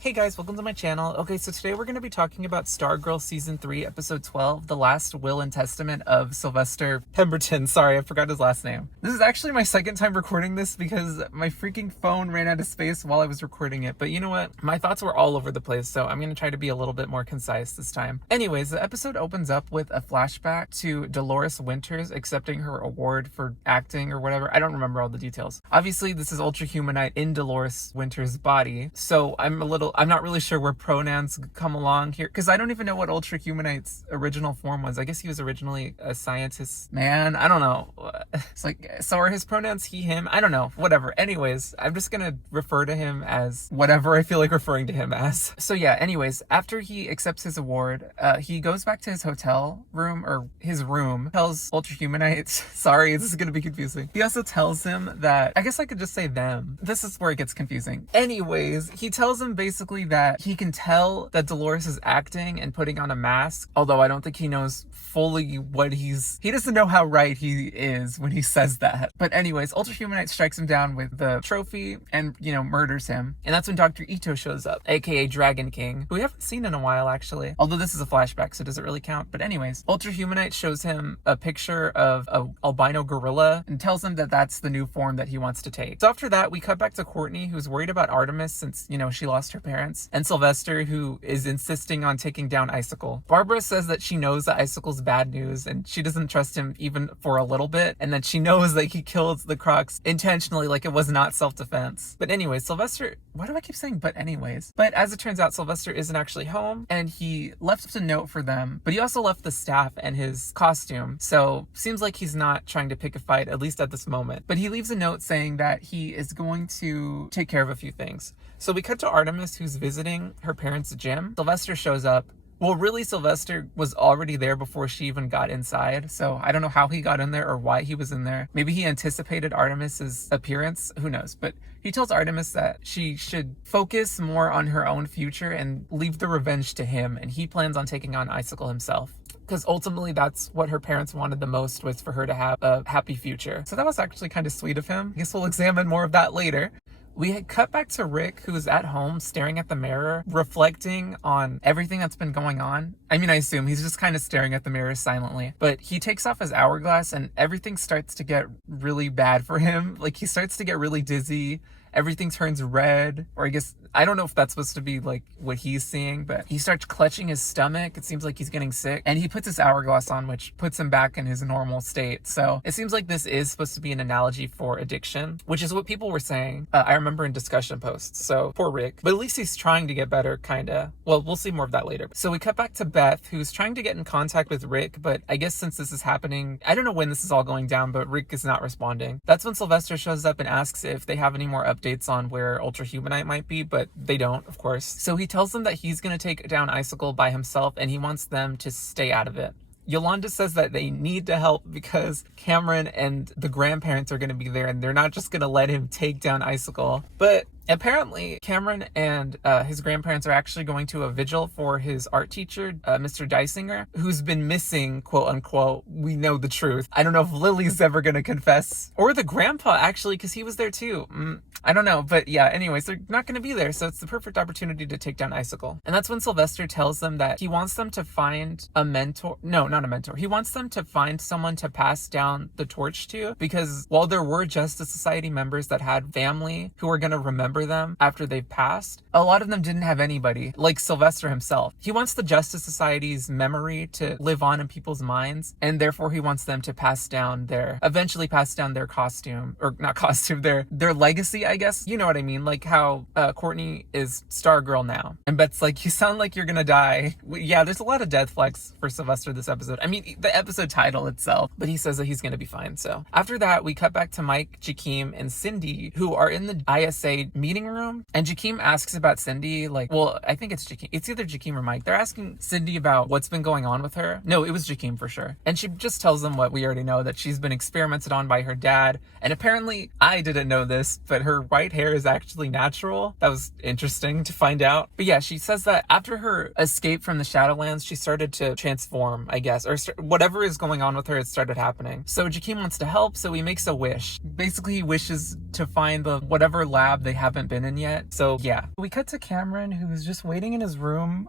Hey guys, welcome to my channel. Okay, so today we're going to be talking about Stargirl Season 3, Episode 12, The Last Will and Testament of Sylvester Pemberton. Sorry, I forgot his last name. This is actually my second time recording this because my freaking phone ran out of space while I was recording it. But you know what? My thoughts were all over the place, so I'm going to try to be a little bit more concise this time. Anyways, the episode opens up with a flashback to Dolores Winters accepting her award for acting or whatever. I don't remember all the details. Obviously, this is Ultra Humanite in Dolores Winters' body, so I'm not really sure where pronouns come along here, because I don't even know what Ultra Humanite's original form was. I guess he was originally a scientist. Man, I don't know. It's like, so are his pronouns he, him? I don't know. Whatever. Anyways, I'm just gonna refer to him as whatever I feel like referring to him as. So yeah, anyways, after he accepts his award, he goes back to his hotel room, or his room, tells Ultra Humanite, sorry, this is gonna be confusing. He also tells him that, I guess I could just say them. This is where it gets confusing. Anyways, he tells him basically that he can tell that Dolores is acting and putting on a mask, although I don't think he knows fully what he doesn't know how right he is when he says that. But anyways, Ultra Humanite strikes him down with the trophy and, murders him. And that's when Dr. Ito shows up, aka Dragon King, who we haven't seen in a while actually. Although this is a flashback, so it doesn't really count. But anyways, Ultra Humanite shows him a picture of an albino gorilla and tells him that that's the new form that he wants to take. So after that, we cut back to Courtney, who's worried about Artemis since, she lost her parents, and Sylvester, who is insisting on taking down Icicle. Barbara says that she knows that Icicle's bad news and she doesn't trust him even for a little bit, and that she knows that he killed the Crocs intentionally, like it was not self-defense. But anyways, Sylvester, why do I keep saying but anyways? But as it turns out, Sylvester isn't actually home, and he left a note for them, but he also left the staff and his costume, so seems like he's not trying to pick a fight, at least at this moment. But he leaves a note saying that he is going to take care of a few things. So we cut to Artemis, who's visiting her parents' gym. Sylvester shows up. Well, really, Sylvester was already there before she even got inside, so I don't know how he got in there or why he was in there. Maybe he anticipated Artemis's appearance, who knows? But he tells Artemis that she should focus more on her own future and leave the revenge to him, and he plans on taking on Icicle himself. Because ultimately that's what her parents wanted the most, was for her to have a happy future. So that was actually kind of sweet of him. I guess we'll examine more of that later. We had cut back to Rick, who's at home staring at the mirror, reflecting on everything that's been going on. I mean, I assume he's just kind of staring at the mirror silently. But he takes off his hourglass and everything starts to get really bad for him. Like, he starts to get really dizzy. Everything turns red, or I guess, I don't know if that's supposed to be like what he's seeing, but he starts clutching his stomach. It seems like he's getting sick, and he puts his hourglass on, which puts him back in his normal state. So it seems like this is supposed to be an analogy for addiction, which is what people were saying. I remember in discussion posts. So poor Rick, but at least he's trying to get better, kinda. Well, we'll see more of that later. So we cut back to Beth, who's trying to get in contact with Rick, but I guess since this is happening, I don't know when this is all going down, but Rick is not responding. That's when Sylvester shows up and asks if they have any more updates on where Ultra Humanite might be, but they don't, of course. So he tells them that he's going to take down Icicle by himself, and he wants them to stay out of it. Yolanda says that they need to help because Cameron and the grandparents are going to be there, and they're not just going to let him take down Icicle. But apparently, Cameron and his grandparents are actually going to a vigil for his art teacher, Mr. Dysinger, who's been missing, quote unquote. We know the truth. I don't know if Lily's ever going to confess, or the grandpa, actually, because he was there too. I don't know, but yeah, anyways, they're not going to be there, so it's the perfect opportunity to take down Icicle. And that's when Sylvester tells them that he wants them to find a mentor. No, not a mentor. He wants them to find someone to pass down the torch to, because while there were Justice Society members that had family who were going to remember them after they've passed, a lot of them didn't have anybody, like Sylvester himself. He wants the Justice Society's memory to live on in people's minds, and therefore he wants them to eventually pass down their costume, or not costume, their legacy, I guess. You know what I mean? Like how Courtney is Stargirl now. And Beth's like, you sound like you're gonna die. Yeah, there's a lot of death flags for Sylvester this episode. I mean, the episode title itself, but he says that he's gonna be fine. So after that, we cut back to Mike, Jakeem, and Cindy, who are in the ISA meeting room. And Jakeem asks about Cindy, like, well, I think it's Jakeem. It's either Jakeem or Mike. They're asking Cindy about what's been going on with her. No, it was Jakeem for sure. And she just tells them what we already know, that she's been experimented on by her dad. And apparently, I didn't know this, but her white hair is actually natural. That was interesting to find out. But yeah, she says that after her escape from the Shadowlands, she started to transform, I guess, or whatever is going on with her, it started happening. So Jakeem wants to help, so he makes a wish. Basically, he wishes to find the whatever lab they have haven't been in yet. So yeah, we cut to Cameron, who's just waiting in his room,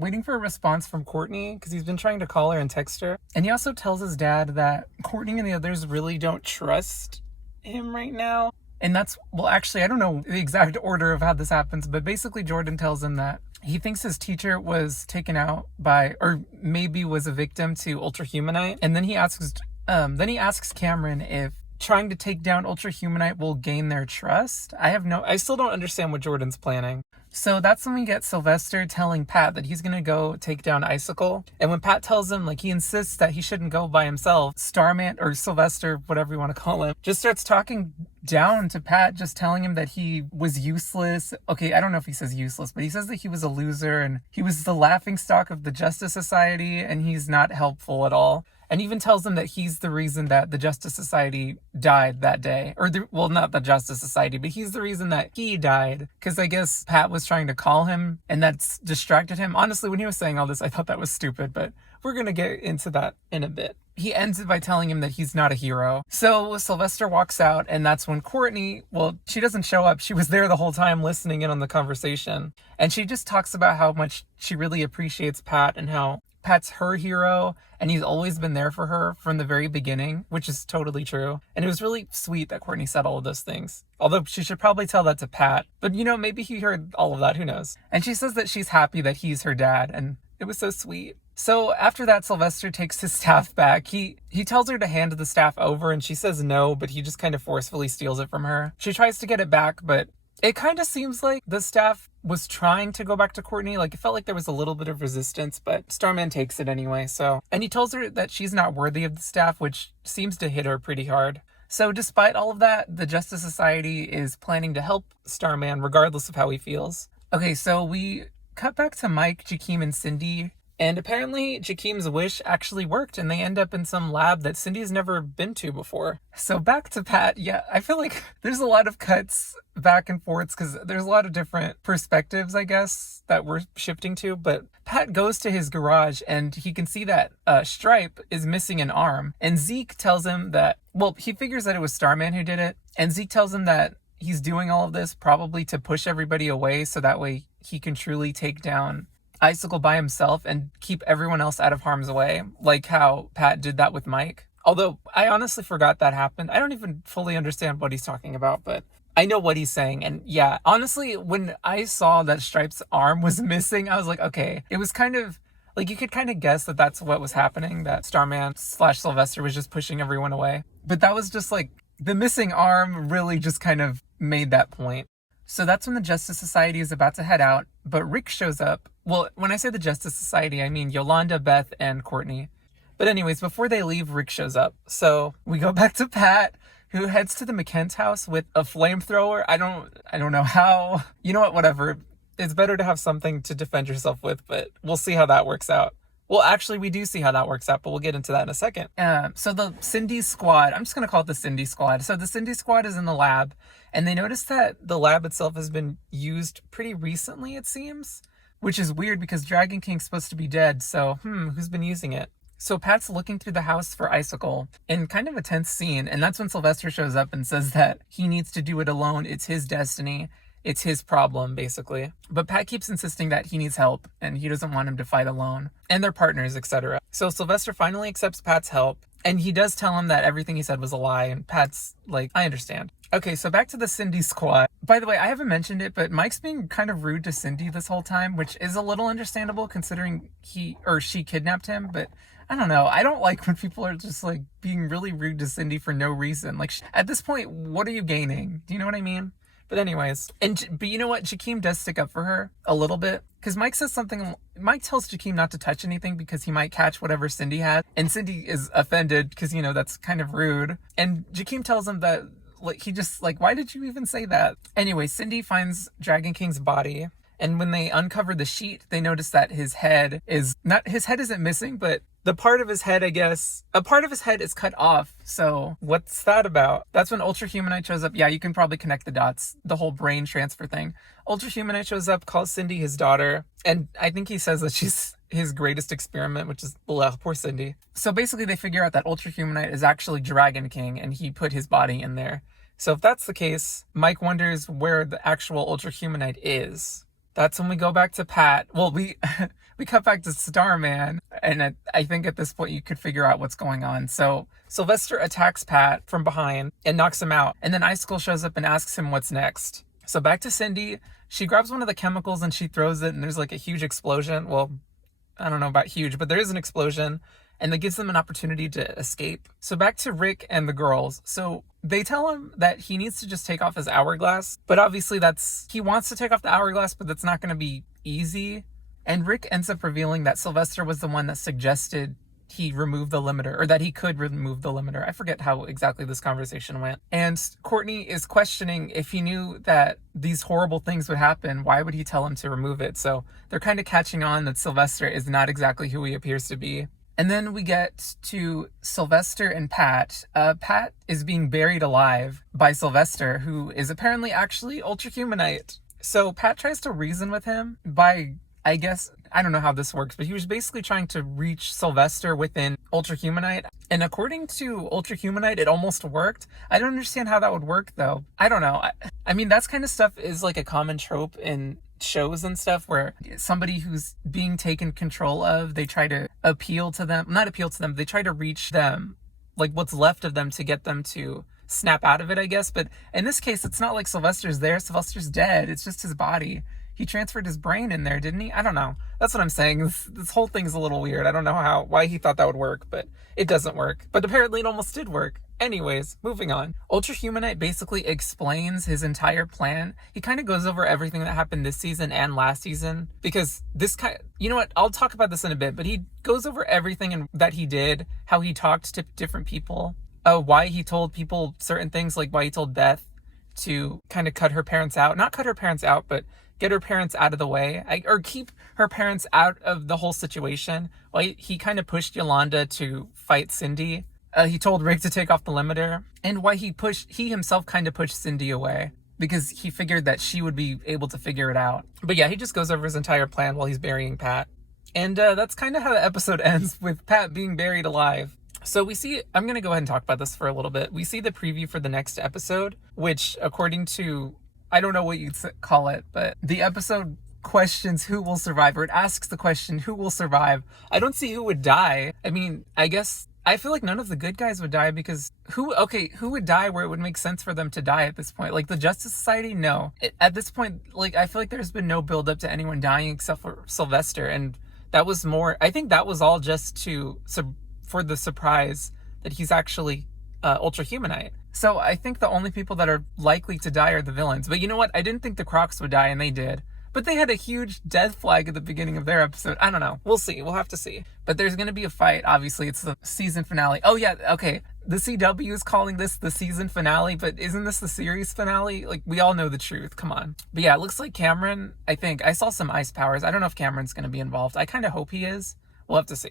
waiting for a response from Courtney, because he's been trying to call her and text her. And he also tells his dad that Courtney and the others really don't trust him right now. And that's, well, actually, I don't know the exact order of how this happens, but basically Jordan tells him that he thinks his teacher was taken out by, or maybe was a victim to Ultrahumanite. And then he asks Cameron if trying to take down Ultrahumanite will gain their trust. I still don't understand what Jordan's planning. So that's when we get Sylvester telling Pat that he's gonna go take down Icicle. And when Pat tells him, like, he insists that he shouldn't go by himself, Starman, or Sylvester, whatever you want to call him, just starts talking down to Pat, just telling him that he was useless. Okay, I don't know if he says useless, but he says that he was a loser and he was the laughingstock of the Justice Society and he's not helpful at all. And even tells them that he's the reason that the Justice Society died that day. Well, not the Justice Society, but he's the reason that he died. Because I guess Pat was trying to call him, and that's distracted him. Honestly, when he was saying all this, I thought that was stupid, but we're going to get into that in a bit. He ends it by telling him that he's not a hero. So Sylvester walks out, and that's when Courtney, well, she doesn't show up. She was there the whole time listening in on the conversation. And she just talks about how much she really appreciates Pat and how Pat's her hero, and he's always been there for her from the very beginning, which is totally true. And it was really sweet that Courtney said all of those things. Although she should probably tell that to Pat. But, maybe he heard all of that, who knows? And she says that she's happy that he's her dad, and it was so sweet. So after that, Sylvester takes his staff back. He tells her to hand the staff over, and she says no, but he just kind of forcefully steals it from her. She tries to get it back, but it kind of seems like the staff was trying to go back to Courtney. Like, it felt like there was a little bit of resistance, but Starman takes it anyway, so. And he tells her that she's not worthy of the staff, which seems to hit her pretty hard. So despite all of that, the Justice Society is planning to help Starman regardless of how he feels. Okay, so we cut back to Mike, Jakeem, and Cindy. And apparently Jakeem's wish actually worked, and they end up in some lab that Cindy's never been to before. So back to Pat. Yeah, I feel like there's a lot of cuts back and forths because there's a lot of different perspectives, I guess, that we're shifting to. But Pat goes to his garage, and he can see that Stripe is missing an arm. And Zeke tells him that, well, he figures that it was Starman who did it. And Zeke tells him that he's doing all of this probably to push everybody away so that way he can truly take down Icicle by himself and keep everyone else out of harm's way, like how Pat did that with Mike. Although I honestly forgot that happened. I don't even fully understand what he's talking about, but I know what he's saying. And yeah, honestly, when I saw that Stripe's arm was missing, I was like, okay, it was kind of like, you could kind of guess that that's what was happening, that Starman/Sylvester was just pushing everyone away. But that was just like, the missing arm really just kind of made that point. So that's when the Justice Society is about to head out, but Rick shows up. Well, when I say the Justice Society, I mean Yolanda, Beth, and Courtney. But anyways, before they leave, Rick shows up. So we go back to Pat, who heads to the McKent's house with a flamethrower. I don't know how. You know what, whatever. It's better to have something to defend yourself with, but we'll see how that works out. Well, actually, we do see how that works out, but we'll get into that in a second. So the Cindy squad, I'm just going to call it the Cindy squad. So the Cindy squad is in the lab, and they notice that the lab itself has been used pretty recently, it seems, which is weird because Dragon King's supposed to be dead, so, who's been using it? So Pat's looking through the house for Icicle in kind of a tense scene, and that's when Sylvester shows up and says that he needs to do it alone. It's his destiny. It's his problem, basically. But Pat keeps insisting that he needs help, and he doesn't want him to fight alone. And they're partners, etc. So Sylvester finally accepts Pat's help, and he does tell him that everything he said was a lie, and Pat's like, I understand. Okay, so back to the Cindy squad. By the way, I haven't mentioned it, but Mike's being kind of rude to Cindy this whole time, which is a little understandable considering she kidnapped him, but I don't know. I don't like when people are just like being really rude to Cindy for no reason. Like, at this point, what are you gaining? Do you know what I mean? But anyways, but you know what? Jakeem does stick up for her a little bit. Because Mike tells Jakeem not to touch anything because he might catch whatever Cindy has. And Cindy is offended because, that's kind of rude. And Jakeem tells him that, why did you even say that? Anyway, Cindy finds Dragon King's body. And when they uncover the sheet, they notice that his head isn't missing, but the part of his head, I guess, a part of his head is cut off. So what's that about? That's when Ultrahumanite shows up. Yeah, you can probably connect the dots, the whole brain transfer thing. Ultrahumanite shows up, calls Cindy his daughter, and I think he says that she's his greatest experiment, which is, poor Cindy. So basically they figure out that Ultrahumanite is actually Dragon King, and he put his body in there. So if that's the case, Mike wonders where the actual Ultrahumanite is. That's when we go back to Pat. Well, we we cut back to Starman, and I think at this point you could figure out what's going on. So Sylvester attacks Pat from behind and knocks him out, and then Icicle shows up and asks him what's next. So back to Cindy. She grabs one of the chemicals and she throws it, and there's like a huge explosion. Well, I don't know about huge, but there is an explosion, and that gives them an opportunity to escape. So back to Rick and the girls. So they tell him that he needs to just take off his hourglass, but obviously he wants to take off the hourglass, but that's not going to be easy. And Rick ends up revealing that Sylvester was the one that suggested he remove the limiter, or that he could remove the limiter. I forget how exactly this conversation went. And Courtney is questioning if he knew that these horrible things would happen, why would he tell him to remove it? So they're kind of catching on that Sylvester is not exactly who he appears to be. And then we get to Sylvester and Pat. Pat is being buried alive by Sylvester, who is apparently actually Ultrahumanite. So Pat tries to reason with him by, I guess, I don't know how this works, but he was basically trying to reach Sylvester within Ultrahumanite. And according to Ultrahumanite, it almost worked. I don't understand how that would work, though. I don't know. I mean, that's kind of stuff is like a common trope in shows and stuff, where somebody who's being taken control of, they try to they try to reach them, like what's left of them, to get them to snap out of it, I guess. But in this case, it's not like Sylvester's there. Sylvester's dead. It's just his body. He transferred his brain in there, didn't he? I don't know. That's what I'm saying. This whole thing's a little weird. I don't know why he thought that would work, but it doesn't work. But apparently it almost did work. Anyways, moving on. Ultrahumanite basically explains his entire plan. He kind of goes over everything that happened this season and last season, because you know what? I'll talk about this in a bit, but he goes over everything that he did, how he talked to different people, why he told people certain things, like why he told Beth to kind of cut her parents out. Not cut her parents out, but get her parents out of the way, or keep her parents out of the whole situation. Well, he kind of pushed Yolanda to fight Cindy. He told Rick to take off the limiter, and why he himself kind of pushed Cindy away, because he figured that she would be able to figure it out. But yeah, he just goes over his entire plan while he's burying Pat. And that's kind of how the episode ends, with Pat being buried alive. So I'm going to go ahead and talk about this for a little bit. We see the preview for the next episode, which according to, I don't know what you'd call it, but the episode questions who will survive, or it asks the question, who will survive? I don't see who would die. I mean, I feel like none of the good guys would die, because who would die where it would make sense for them to die at this point? Like the Justice Society? No. At this point, like, I feel like there's been no build up to anyone dying except for Sylvester, and I think that was all just for the surprise that he's actually Ultrahumanite. So I think the only people that are likely to die are the villains. But you know what? I didn't think the Crocs would die, and they did. But they had a huge death flag at the beginning of their episode. I don't know. We'll see. We'll have to see. But there's going to be a fight. Obviously, it's the season finale. Oh, yeah. Okay. The CW is calling this the season finale, but isn't this the series finale? Like, we all know the truth. Come on. But yeah, it looks like Cameron, I saw some ice powers. I don't know if Cameron's going to be involved. I kind of hope he is. We'll have to see.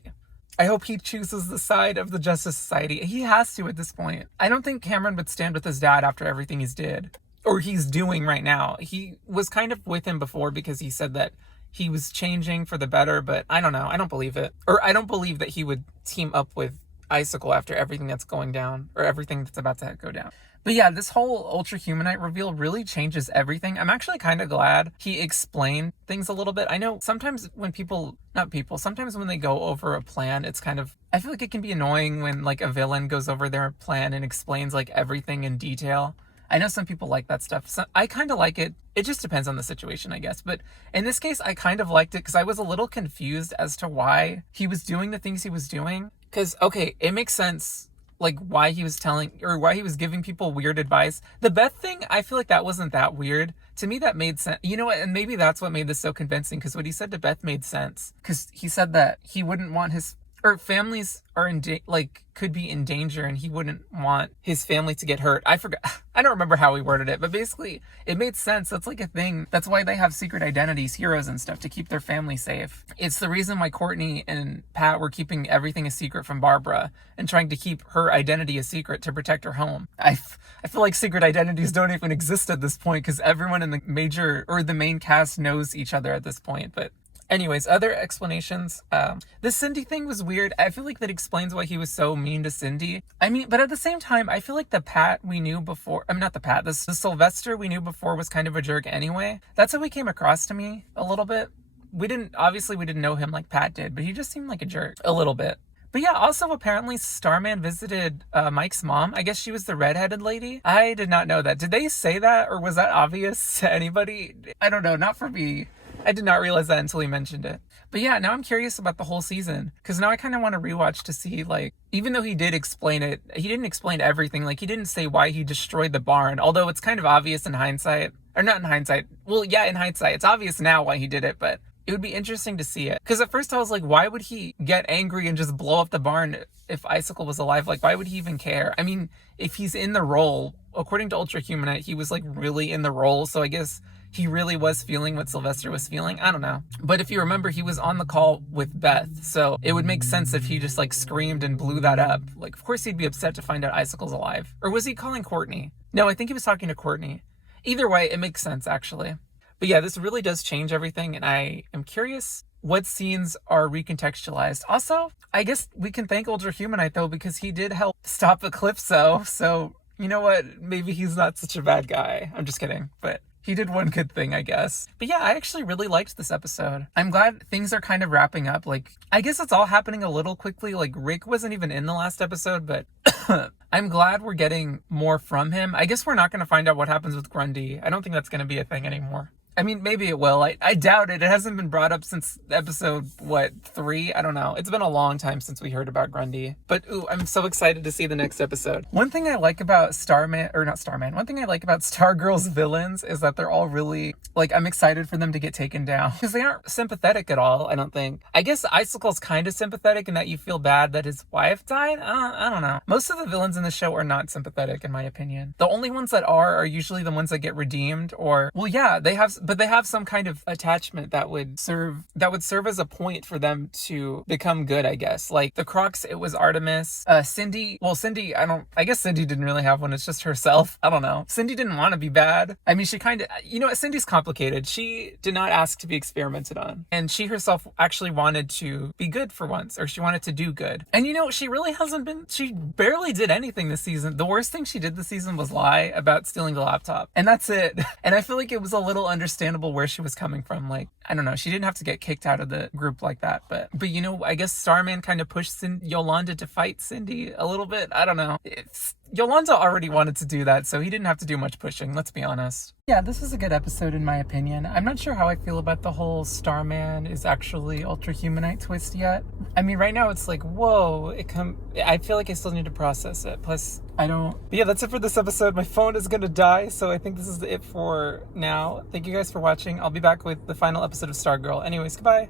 I hope he chooses the side of the Justice Society. He has to at this point. I don't think Cameron would stand with his dad after everything he's doing right now. He was kind of with him before, because he said that he was changing for the better, but I don't know. I don't believe it. Or I don't believe that he would team up with Icicle after everything that's going down, or everything that's about to go down. But yeah, this whole Ultrahumanite reveal really changes everything. I'm actually kind of glad he explained things a little bit. I know sometimes when sometimes when they go over a plan, it's kind of, I feel like it can be annoying when like a villain goes over their plan and explains like everything in detail. I know some people like that stuff. So I kind of like it. It just depends on the situation, I guess. But in this case, I kind of liked it, because I was a little confused as to why he was doing the things he was doing. Because, okay, it makes sense, like, why he was giving people weird advice. The Beth thing, I feel like that wasn't that weird. To me, that made sense. You know what? And maybe that's what made this so convincing, because what he said to Beth made sense. Because he said that he wouldn't want families are could be in danger, and he wouldn't want his family to get hurt. I forgot. I don't remember how he worded it, but basically it made sense. That's like a thing. That's why they have secret identities, heroes and stuff, to keep their family safe. It's the reason why Courtney and Pat were keeping everything a secret from Barbara and trying to keep her identity a secret to protect her home. I feel like secret identities don't even exist at this point, because everyone in the main cast knows each other at this point. But Anyways, other explanations. The Cindy thing was weird. I feel like that explains why he was so mean to Cindy. I mean, but at the same time, I feel like the Pat we knew before, I mean, not the Pat, the Sylvester we knew before was kind of a jerk anyway. That's how he came across to me a little bit. We didn't know him like Pat did, but he just seemed like a jerk a little bit. But yeah, also apparently Starman visited Mike's mom. I guess she was the redheaded lady. I did not know that. Did they say that, or was that obvious to anybody? I don't know, not for me. I did not realize that until he mentioned it. But yeah, now I'm curious about the whole season, because now I kind of want to rewatch to see, like, even though he did explain it, he didn't explain everything. Like, he didn't say why he destroyed the barn, although it's kind of obvious in hindsight. Or not in hindsight. Well, yeah, in hindsight. It's obvious now why he did it, but it would be interesting to see it. Because at first I was like, why would he get angry and just blow up the barn if Icicle was alive? Like, why would he even care? I mean, if he's in the role, according to Ultra Humanite, he was like really in the role. So I guess he really was feeling what Sylvester was feeling. I don't know. But if you remember, he was on the call with Beth. So it would make sense if he just like screamed and blew that up. Like, of course he'd be upset to find out Icicle's alive. Or was he calling Courtney? No, I think he was talking to Courtney. Either way, it makes sense actually. But yeah, this really does change everything, and I am curious what scenes are recontextualized. Also, I guess we can thank Ultra Humanite, though, because he did help stop Eclipso, so you know what? Maybe he's not such a bad guy. I'm just kidding, but he did one good thing, I guess. But yeah, I actually really liked this episode. I'm glad things are kind of wrapping up. Like, I guess it's all happening a little quickly. Like, Rick wasn't even in the last episode, but I'm glad we're getting more from him. I guess we're not going to find out what happens with Grundy. I don't think that's going to be a thing anymore. I mean, maybe it will. I doubt it. It hasn't been brought up since episode, 3? I don't know. It's been a long time since we heard about Grundy. But, ooh, I'm so excited to see the next episode. One thing I like about one thing I like about Stargirl's villains is that they're all really, like, I'm excited for them to get taken down. Because they aren't sympathetic at all, I don't think. I guess Icicle's kind of sympathetic in that you feel bad that his wife died? I don't know. Most of the villains in the show are not sympathetic, in my opinion. The only ones that are usually the ones that get redeemed, or, well, yeah, they have some kind of attachment that would serve as a point for them to become good, I guess. Like the Crocs, it was Artemis. Cindy, I guess Cindy didn't really have one. It's just herself. I don't know. Cindy didn't want to be bad. I mean, she kind of, Cindy's complicated. She did not ask to be experimented on. And she herself actually wanted to be good for once, or she wanted to do good. And she really she barely did anything this season. The worst thing she did this season was lie about stealing the laptop. And that's it. And I feel like it was a little understandable where she was coming from. Like, I don't know, she didn't have to get kicked out of the group like that, but I guess Starman kind of pushed Yolanda to fight Cindy a little bit. I don't know. Yolanda already wanted to do that, so he didn't have to do much pushing, let's be honest. Yeah, this was a good episode in my opinion. I'm not sure how I feel about the whole Starman is actually Ultra Humanite twist yet. I mean, right now it's like, whoa, I feel like I still need to process it. Plus, I don't. But yeah, that's it for this episode. My phone is gonna die, so I think this is it for now. Thank you guys for watching. I'll be back with the final episode of Stargirl. Anyways, goodbye.